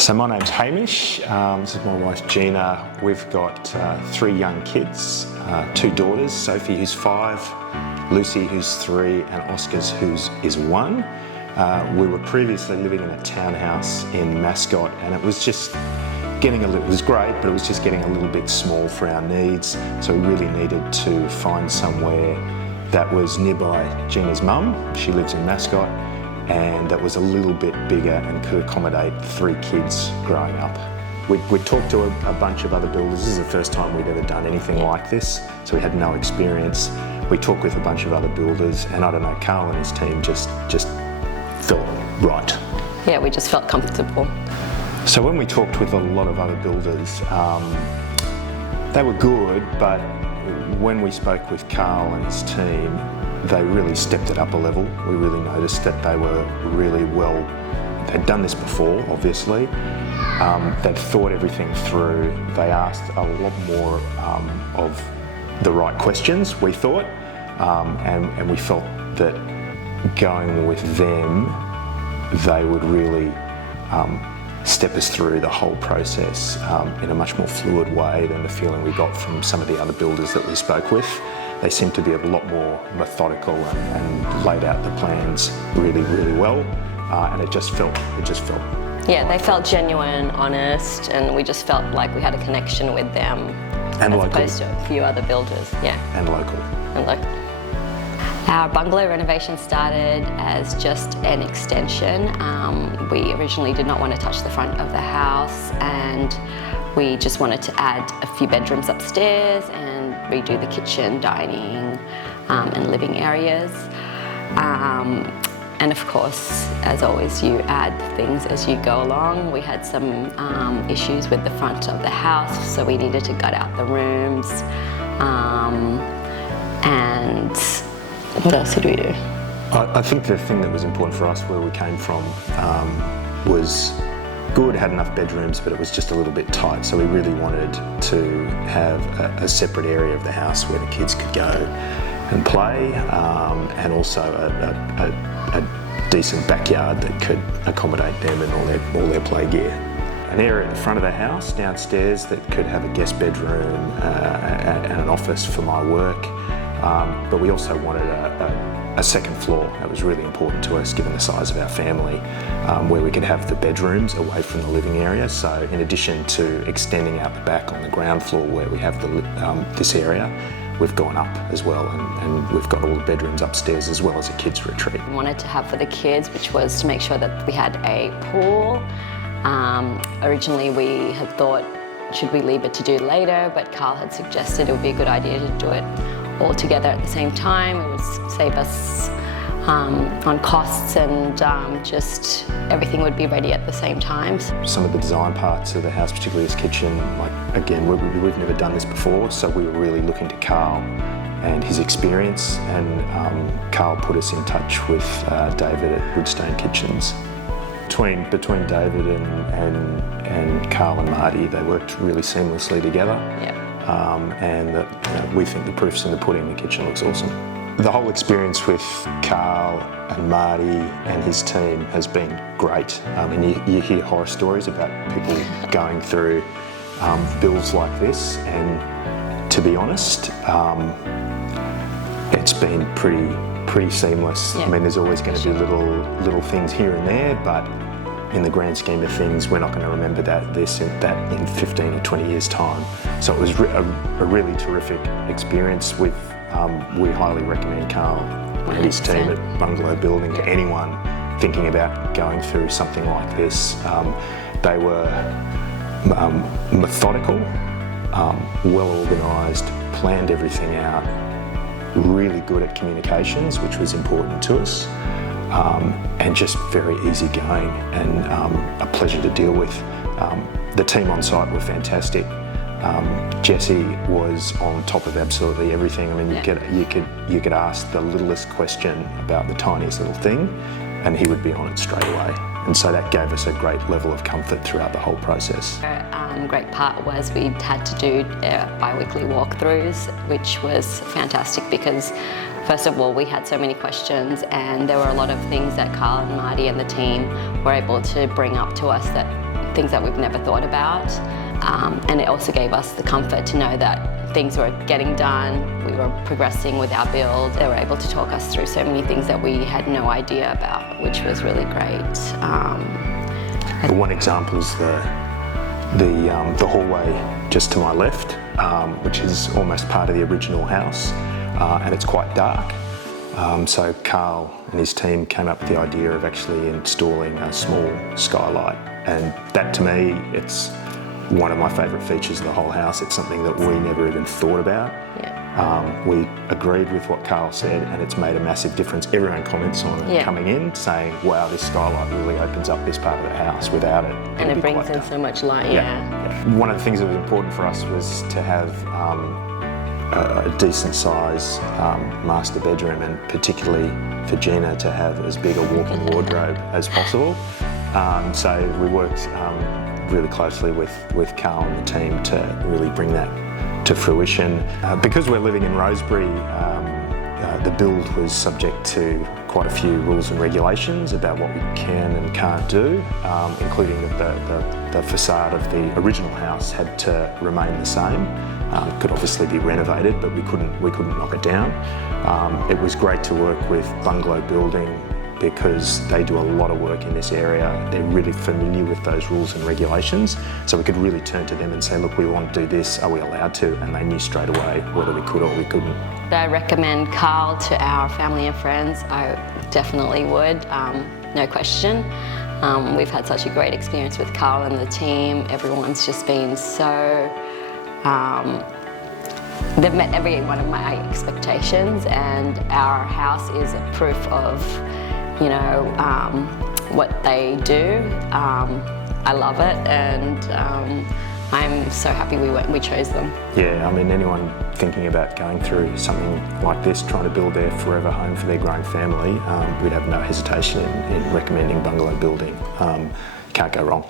So my name's Hamish, this is my wife Gina. We've got 3 young kids, 2 daughters, Sophie who's 5, Lucy who's 3 and Oscar's who's 1. We were previously living in a townhouse in Mascot and it was just getting it was great, but it was just getting a little bit small for our needs. So we really needed to find somewhere that was nearby Gina's mum. She lives in Mascot, and that was a little bit bigger and could accommodate 3 kids growing up. We'd talked to a bunch of other builders. This is the first time we'd ever done anything like this, so we had no experience. We talked with a bunch of other builders, and I don't know, Carl and his team just felt right. Yeah, we just felt comfortable. So when we talked with a lot of other builders, they were good, but when we spoke with Carl and his team, they really stepped it up a level. We really noticed that they were really well, they'd done this before, obviously. They'd thought everything through. They asked a lot more of the right questions, we thought, and we felt that going with them, they would really step us through the whole process in a much more fluid way than the feeling we got from some of the other builders that we spoke with. They seemed to be a lot more methodical and laid out the plans really, really well, and it just felt. Yeah, they felt genuine, honest, and we just felt like we had a connection with them, and as local. Opposed to a few other builders. Yeah. And local. Our bungalow renovation started as just an extension. We originally did not want to touch the front of the house, and we just wanted to add a few bedrooms upstairs and redo the kitchen, dining, and living areas. And of course, as always, you add things as you go along. We had some issues with the front of the house, so we needed to gut out the rooms. And what else did we do? I think the thing that was important for us where we came from was good, had enough bedrooms, but it was just a little bit tight. So we really wanted to have a separate area of the house where the kids could go and play, and also a decent backyard that could accommodate them and all their play gear. An area at the front of the house downstairs that could have a guest bedroom and an office for my work. But we also wanted a second floor. That was really important to us given the size of our family, where we could have the bedrooms away from the living area. So in addition to extending out the back on the ground floor where we have this area, we've gone up as well, and we've got all the bedrooms upstairs as well as a kids' retreat. We wanted to have for the kids, which was to make sure that we had a pool. Originally we had thought, should we leave it to do later, but Carl had suggested it would be a good idea to do it all together at the same time. It would save us on costs, and just everything would be ready at the same time. Some of the design parts of the house, particularly this kitchen, like again, we've never done this before, so we were really looking to Carl and his experience, and Carl put us in touch with David at Woodstone Kitchens. Between David and Carl and Marty, they worked really seamlessly together. Yep. And we think the proof's in the pudding. The kitchen looks awesome. The whole experience with Carl and Marty and his team has been great. And you hear horror stories about people going through builds like this, and to be honest, it's been pretty seamless. Yeah. I mean, there's always going to be little things here and there, but in the grand scheme of things, we're not going to remember that in 15 or 20 years' time. So it was a really terrific experience. We highly recommend Carl and his team at Bungalow Building to anyone thinking about going through something like this. They were methodical, well organised, planned everything out, really good at communications, which was important to us. And just very easygoing and a pleasure to deal with. The team on site were fantastic. Jesse was on top of absolutely everything. I mean, you could ask the littlest question about the tiniest little thing, and he would be on it straight away. And so that gave us a great level of comfort throughout the whole process. Great part was we had to do bi-weekly walkthroughs, which was fantastic because first of all we had so many questions and there were a lot of things that Carl and Marty and the team were able to bring up to us, that things that we've never thought about, and it also gave us the comfort to know that things were getting done, we were progressing with our build. They were able to talk us through so many things that we had no idea about, which was really great. One example is the hallway just to my left, which is almost part of the original house, and it's quite dark. So Carl and his team came up with the idea of actually installing a small skylight, and that to me, it's one of my favourite features of the whole house. It's something that we never even thought about. Yeah. We agreed with what Carl said, and it's made a massive difference. Everyone comments on it coming in, saying, wow, this skylight really opens up this part of the house. Without it, and it brings in so much light. One of the things that was important for us was to have a decent size master bedroom, and particularly for Gina to have as big a walk-in wardrobe as possible. So we worked really closely with Carl and the team to really bring that to fruition. Because we're living in Rosebery, the build was subject to quite a few rules and regulations about what we can and can't do, including that the facade of the original house had to remain the same. It could obviously be renovated, but we couldn't knock it down. It was great to work with Bungalow Building because they do a lot of work in this area. They're really familiar with those rules and regulations, so we could really turn to them and say, look, we want to do this, are we allowed to? And they knew straight away whether we could or we couldn't. I recommend Carl to our family and friends. I definitely would, no question. We've had such a great experience with Carl and the team. Everyone's just been so, they've met every one of my expectations, and our house is a proof of, you know, what they do. I love it, and I'm so happy we chose them. Yeah, I mean, anyone thinking about going through something like this, trying to build their forever home for their growing family, we'd have no hesitation in recommending Bungalow Building. Can't go wrong.